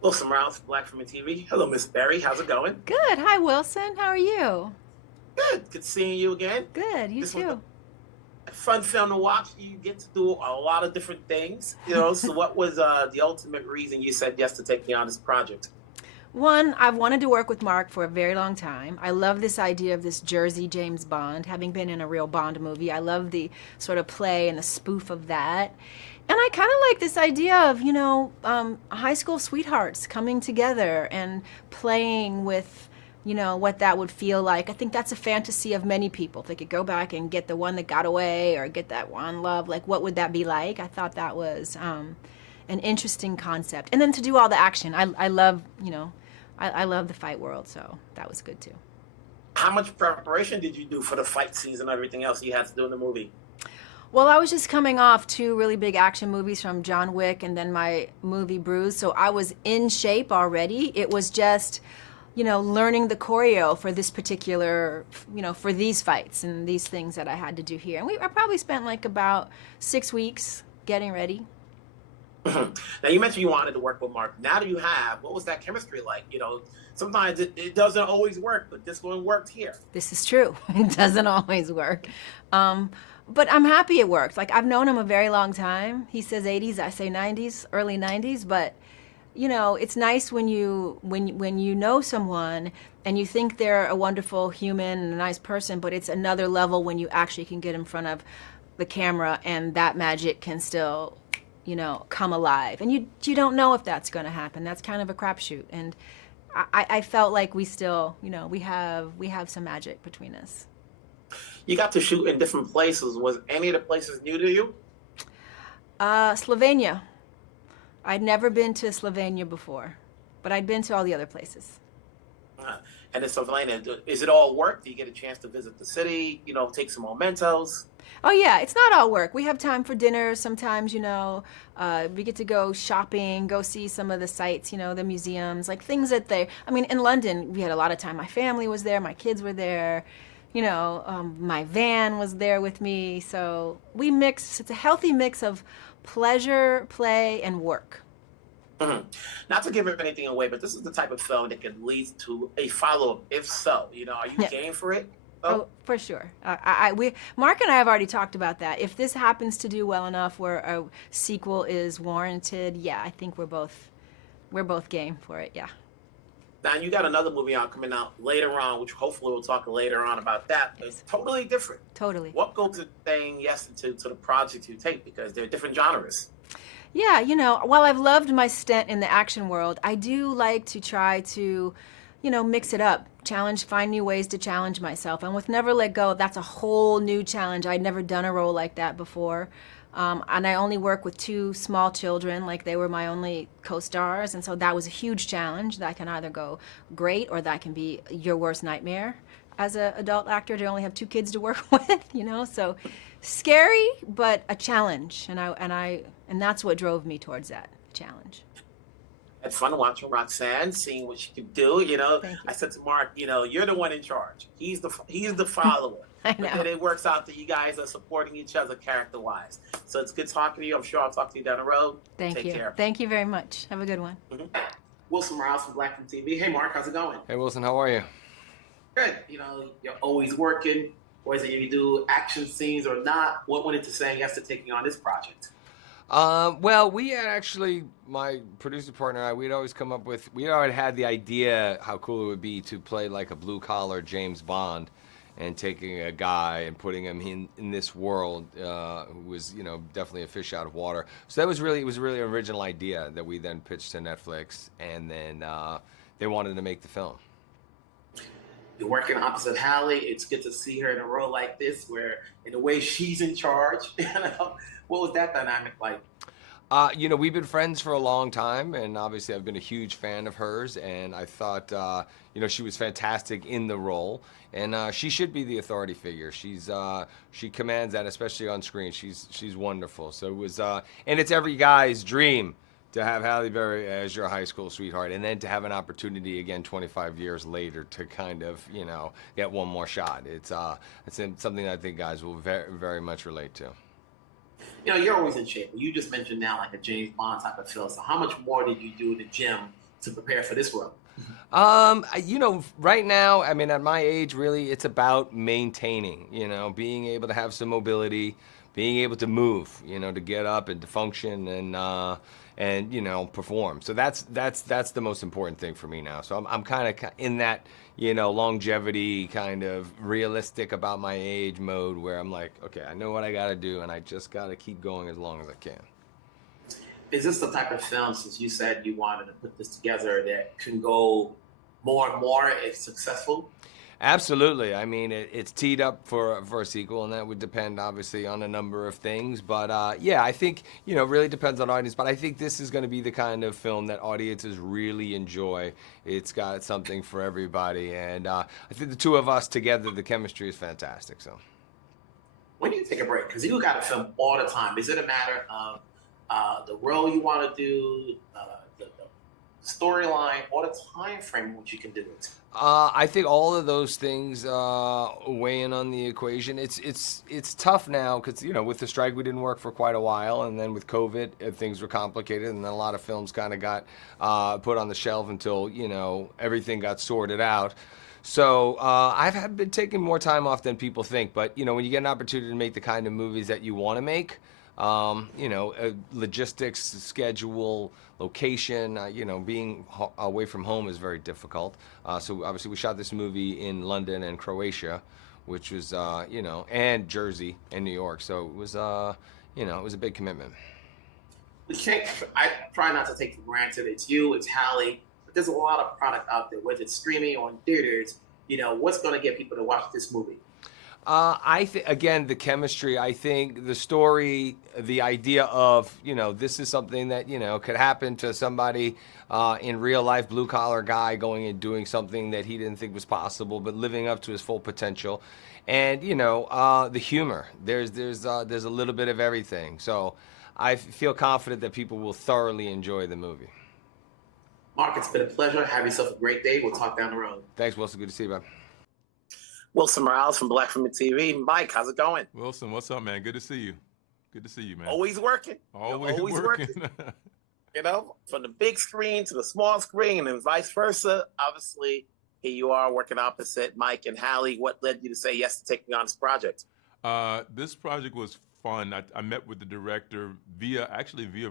Wilson Rouse, Black from TV. Hello, Miss Berry. How's it going? Good. Hi, Wilson. How are you? Good seeing you again. Good. You This was too. a fun film to watch. You get to do a lot of different things, So, what was the ultimate reason you said yes to take me on this project? One, I've wanted to work with Mark for a very long time. I love this idea of this Jersey James Bond, having been in a real Bond movie. I love the sort of play and the spoof of that. And I kind of like this idea of, high school sweethearts coming together and playing with, what that would feel like. I think that's a fantasy of many people. If they could go back and get the one that got away or get that one love, like what would that be like? I thought that was an interesting concept. And then to do all the action. I love, I love the fight world, so that was good too. How much preparation did you do for the fight scenes and everything else you had to do in the movie? Well, I was just coming off two really big action movies from John Wick and then my movie Bruise, so I was in shape already. It was just, learning the choreo for this particular, for these fights and these things that I had to do here. And I probably spent like about 6 weeks getting ready. Now, you mentioned you wanted to work with Mark. Now that you have, what was that chemistry like? Sometimes it doesn't always work, but this one worked here. This is true. It doesn't always work. But I'm happy it worked. Like, I've known him a very long time. He says 80s, I say 90s, early 90s. But, it's nice when you know someone and you think they're a wonderful human and a nice person, but it's another level when you actually can get in front of the camera and that magic can still, come alive. And you don't know if that's going to happen. That's kind of a crapshoot. And I felt like we still, we have some magic between us. You got to shoot in different places. Was any of the places new to you? Slovenia. I'd never been to Slovenia before, but I'd been to all the other places. And in Slovenia, is it all work? Do you get a chance to visit the city, take some mementos? Oh yeah, it's not all work. We have time for dinner sometimes, we get to go shopping, go see some of the sites, the museums, like things in London, we had a lot of time. My family was there, my kids were there, my van was there with me. So it's a healthy mix of pleasure, play, and work. Mhm. Not to give anything away, but this is the type of film that can lead to a follow-up. If so, are you Yeah. game for it? Oh, for sure. Mark and I have already talked about that. If this happens to do well enough where a sequel is warranted, yeah, I think we're both game for it. Yeah. Now you got another movie out coming out later on, which hopefully we'll talk later on about that. But it's totally different. Totally. What goes into saying yes to the project you take because they're different genres? Yeah, while I've loved my stint in the action world, I do like to try to, mix it up, find new ways to challenge myself. And with Never Let Go, that's a whole new challenge. I'd never done a role like that before. And I only work with two small children, like they were my only co-stars. And so that was a huge challenge that can either go great or that can be your worst nightmare as an adult actor to only have two kids to work with, So scary, but a challenge. And that's what drove me towards that challenge. Had fun watching Roxanne, seeing what she could do. Thank I you. said to Mark, you're the one in charge. He's the follower. I But know. then it works out that you guys are supporting each other character-wise. So it's good talking to you. I'm sure I'll talk to you down the road. Thank Take you. care. Thank you very much. Have a good one. Mhm. Wilson Morales from Black from TV. Hey, Mark, how's it going? Hey Wilson, how are you? Good. You're always working. Whether you do action scenes or not, what went into saying yes to taking on this project? Well, we had actually, my producer partner and I, we already had the idea how cool it would be to play like a blue collar James Bond and taking a guy and putting him in this world who was, definitely a fish out of water. So it was really an original idea that we then pitched to Netflix, and then they wanted to make the film. You're working opposite Halle. It's good to see her in a role like this, where in a way she's in charge. What was that dynamic like? We've been friends for a long time, and obviously I've been a huge fan of hers, and I thought, she was fantastic in the role, and she should be the authority figure. She commands that, especially on screen. She's wonderful. So it was, and it's every guy's dream to have Halle Berry as your high school sweetheart, and then to have an opportunity again 25 years later to kind of, get one more shot. It's something that I think guys will very, very much relate to. You're always in shape. You just mentioned now like a James Bond type of feel. So how much more did you do in the gym to prepare for this role? Right now, I mean, at my age, really, it's about maintaining, being able to have some mobility, being able to move, to get up and to function and perform. So that's the most important thing for me now. So I'm kind of in that, longevity kind of realistic about my age mode where I'm like, okay, I know what I got to do and I just got to keep going as long as I can. Is this the type of film, since you said you wanted to put this together, that can go more and more if successful? Absolutely. I mean, it's teed up for a sequel, and that would depend, obviously, on a number of things. But, yeah, I think, it really depends on audience. But I think this is going to be the kind of film that audiences really enjoy. It's got something for everybody. And I think the two of us together, the chemistry is fantastic. So, when do you take a break? Because you got to film all the time. Is it a matter of the role you want to do, the storyline, or the time frame in which you can do it? I think all of those things weigh in on the equation. It's tough now because with the strike we didn't work for quite a while, and then with COVID things were complicated, and then a lot of films kind of got put on the shelf until everything got sorted out. So I've been taking more time off than people think, but when you get an opportunity to make the kind of movies that you want to make. Logistics, schedule, location, being away from home is very difficult. So obviously we shot this movie in London and Croatia, which was, and Jersey and New York. So it was, it was a big commitment. I try not to take for granted it's you, it's Halle, but there's a lot of product out there, whether it's streaming or in theaters. What's going to get people to watch this movie? I think, again, the chemistry, I think the story, the idea of, this is something that, could happen to somebody in real life, blue collar guy going and doing something that he didn't think was possible, but living up to his full potential. And, the humor, there's a little bit of everything. So I feel confident that people will thoroughly enjoy the movie. Mark, it's been a pleasure. Have yourself a great day. We'll talk down the road. Thanks, Wilson. Good to see you, man. Wilson Morales from Black Film TV. Mike, how's it going? Wilson, what's up, man? Good to see you. Good to see you, man. Always working. Always working. From the big screen to the small screen and vice versa. Obviously, here you are working opposite Mike and Halle. What led you to say yes to taking on this project? This project was fun. I met with the director via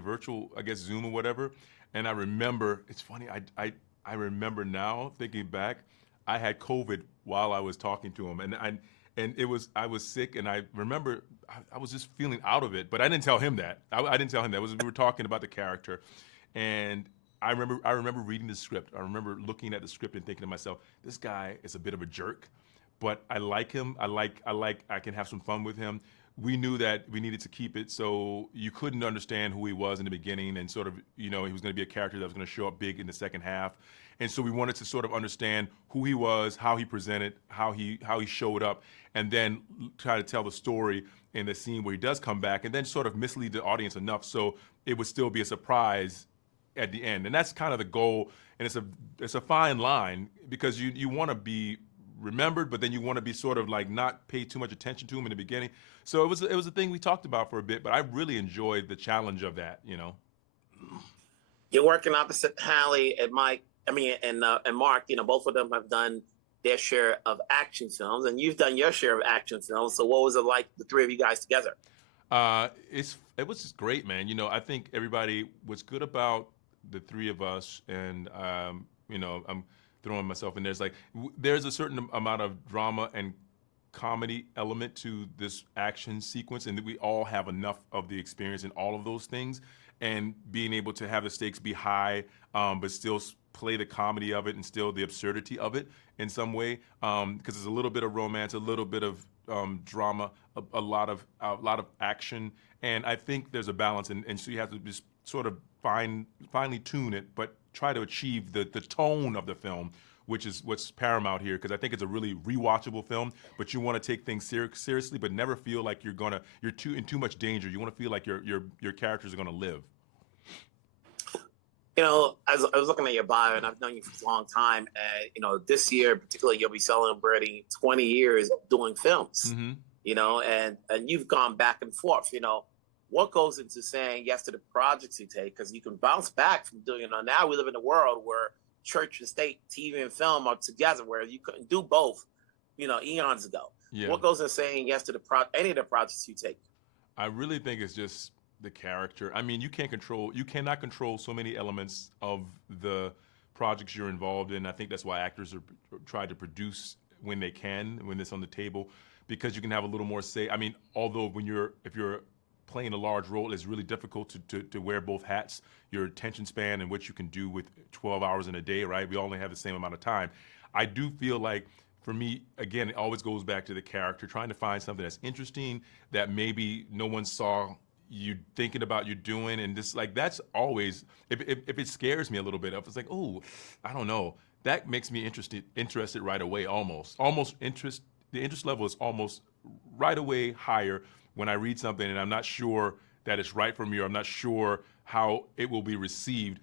virtual, I guess, Zoom or whatever. And I remember, it's funny, I remember now, thinking back, I had COVID while I was talking to him, and I was sick, and I remember I was just feeling out of it, but I didn't tell him that. I didn't tell him that. We were talking about the character, and I remember reading the script. I remember looking at the script and thinking to myself, this guy is a bit of a jerk, but I like him. I can have some fun with him. We knew that we needed to keep it so you couldn't understand who he was in the beginning, and sort of, he was going to be a character that was going to show up big in the second half. And so we wanted to sort of understand who he was, how he presented, how he showed up, and then try to tell the story in the scene where he does come back, and then sort of mislead the audience enough so it would still be a surprise at the end. And that's kind of the goal. And it's a fine line because you want to be remembered, but then you want to be sort of like not pay too much attention to him in the beginning. So it was a thing we talked about for a bit, but I really enjoyed the challenge of that. You're working opposite Halle and Mike. And Mark, both of them have done their share of action films, and you've done your share of action films. So what was it like, the three of you guys together? It was just great, man. I think everybody was good about the three of us, and I'm throwing myself in there. There's a certain amount of drama and comedy element to this action sequence, and that we all have enough of the experience in all of those things, and being able to have the stakes be high, but still play the comedy of it and still the absurdity of it in some way, because there's a little bit of romance, a little bit of drama, a lot of action, and I think there's a balance, and so you have to just sort of finely tune it, but try to achieve the tone of the film, which is what's paramount here, because I think it's a really rewatchable film, but you want to take things seriously, but never feel like you're in too much danger. You want to feel like your characters are gonna live. As I was looking at your bio, and I've known you for a long time, and this year particularly, you'll be celebrating 20 years doing films. Mm-hmm. And you've gone back and forth. what goes into saying yes to the projects you take? Because you can bounce back from doing it. Now we live in a world where church and state, TV and film are together, where you couldn't do both, eons ago. Yeah. What goes in saying yes to any of the projects you take? I really think it's just the character. I mean, you cannot control so many elements of the projects you're involved in. I think that's why actors are try to produce when they can, when it's on the table, because you can have a little more say. I mean, although if you're playing a large role, it's really difficult to wear both hats. Your attention span and what you can do with 12 hours in a day, right? We only have the same amount of time. I do feel like, for me, again, it always goes back to the character, trying to find something that's interesting that maybe no one saw you thinking about you doing, and just like that's always, if it scares me a little bit, if it's like, oh, I don't know, that makes me interested right away. The interest level is almost right away higher when I read something and I'm not sure that it's right for me, or I'm not sure how it will be received.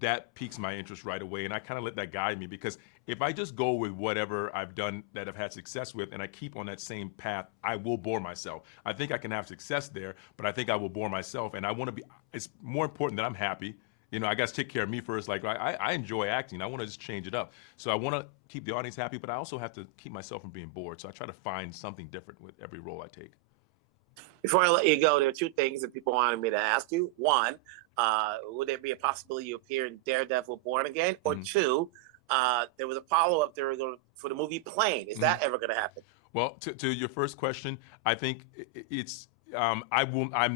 That piques my interest right away, and I kind of let that guide me, because if I just go with whatever I've done that I've had success with and I keep on that same path, I will bore myself. I think I can have success there, but I think I will bore myself, and I want to be, it's more important that I'm happy. I got to take care of me first. Like, I enjoy acting. I want to just change it up. So I want to keep the audience happy, but I also have to keep myself from being bored. So I try to find something different with every role I take. Before I let you go, there are two things that people wanted me to ask you. One, would there be a possibility you appear in Daredevil Born Again? Or two, there was a follow-up for the movie Plane. Is that ever going to happen? Well, to your first question, I think it's I'm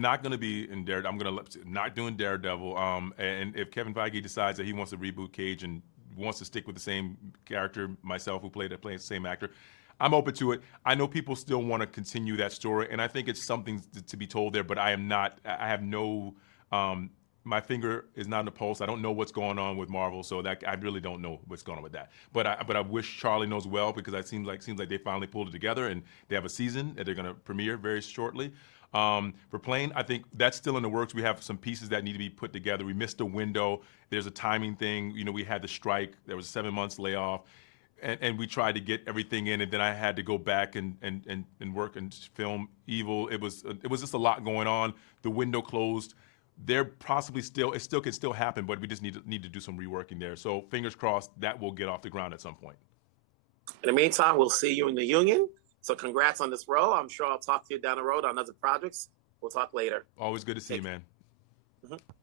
not going to be in Daredevil. I'm going to not doing Daredevil. And if Kevin Feige decides that he wants to reboot Cage and wants to stick with the same character, myself, who played the same actor, I'm open to it. I know people still want to continue that story, and I think it's something to be told there. But I am not. I have no. My finger is not on the pulse. I don't know what's going on with Marvel, so that I really don't know what's going on with that. But I wish Charlie knows well, because it seems like they finally pulled it together, and they have a season that they're going to premiere very shortly. For Plane, I think that's still in the works. We have some pieces that need to be put together. We missed a window. There's a timing thing. We had the strike. There was 7 months layoff, and we tried to get everything in, and then I had to go back and work and film Evil. It was just a lot going on. The window closed. There possibly it still can still happen, but we just need to do some reworking there. So fingers crossed that will get off the ground at some point. In the meantime, we'll see you in the Union. So congrats on this role. I'm sure I'll talk to you down the road on other projects. We'll talk later. Always good to see you, man.